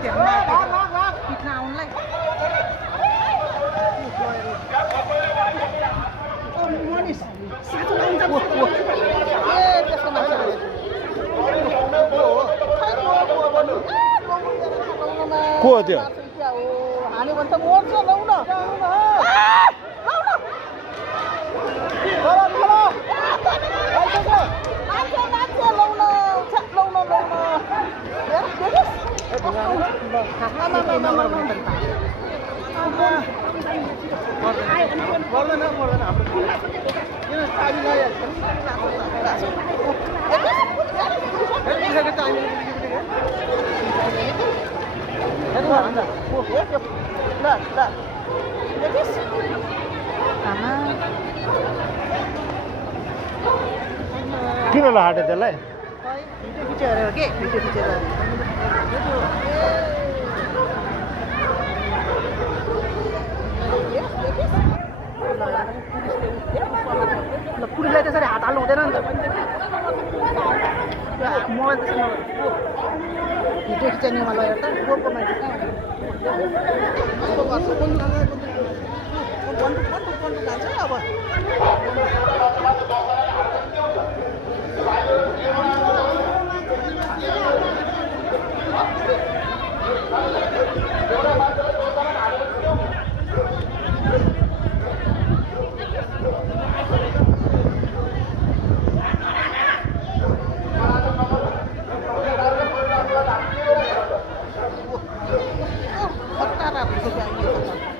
को हो त्यो हाने भन्छ मोर्छ लौ न किन लहाटे त्यसलाई भिडियो खिचेर हो के भिडियो खिचेर पुलिसलाई त्यसरी हात हाल्नु हुँदैन नि त मोबाइल त्यसमा भिडियो खिच्नेमा लगेर त गोको मान्छे कहाँ जान्छ अब खतरा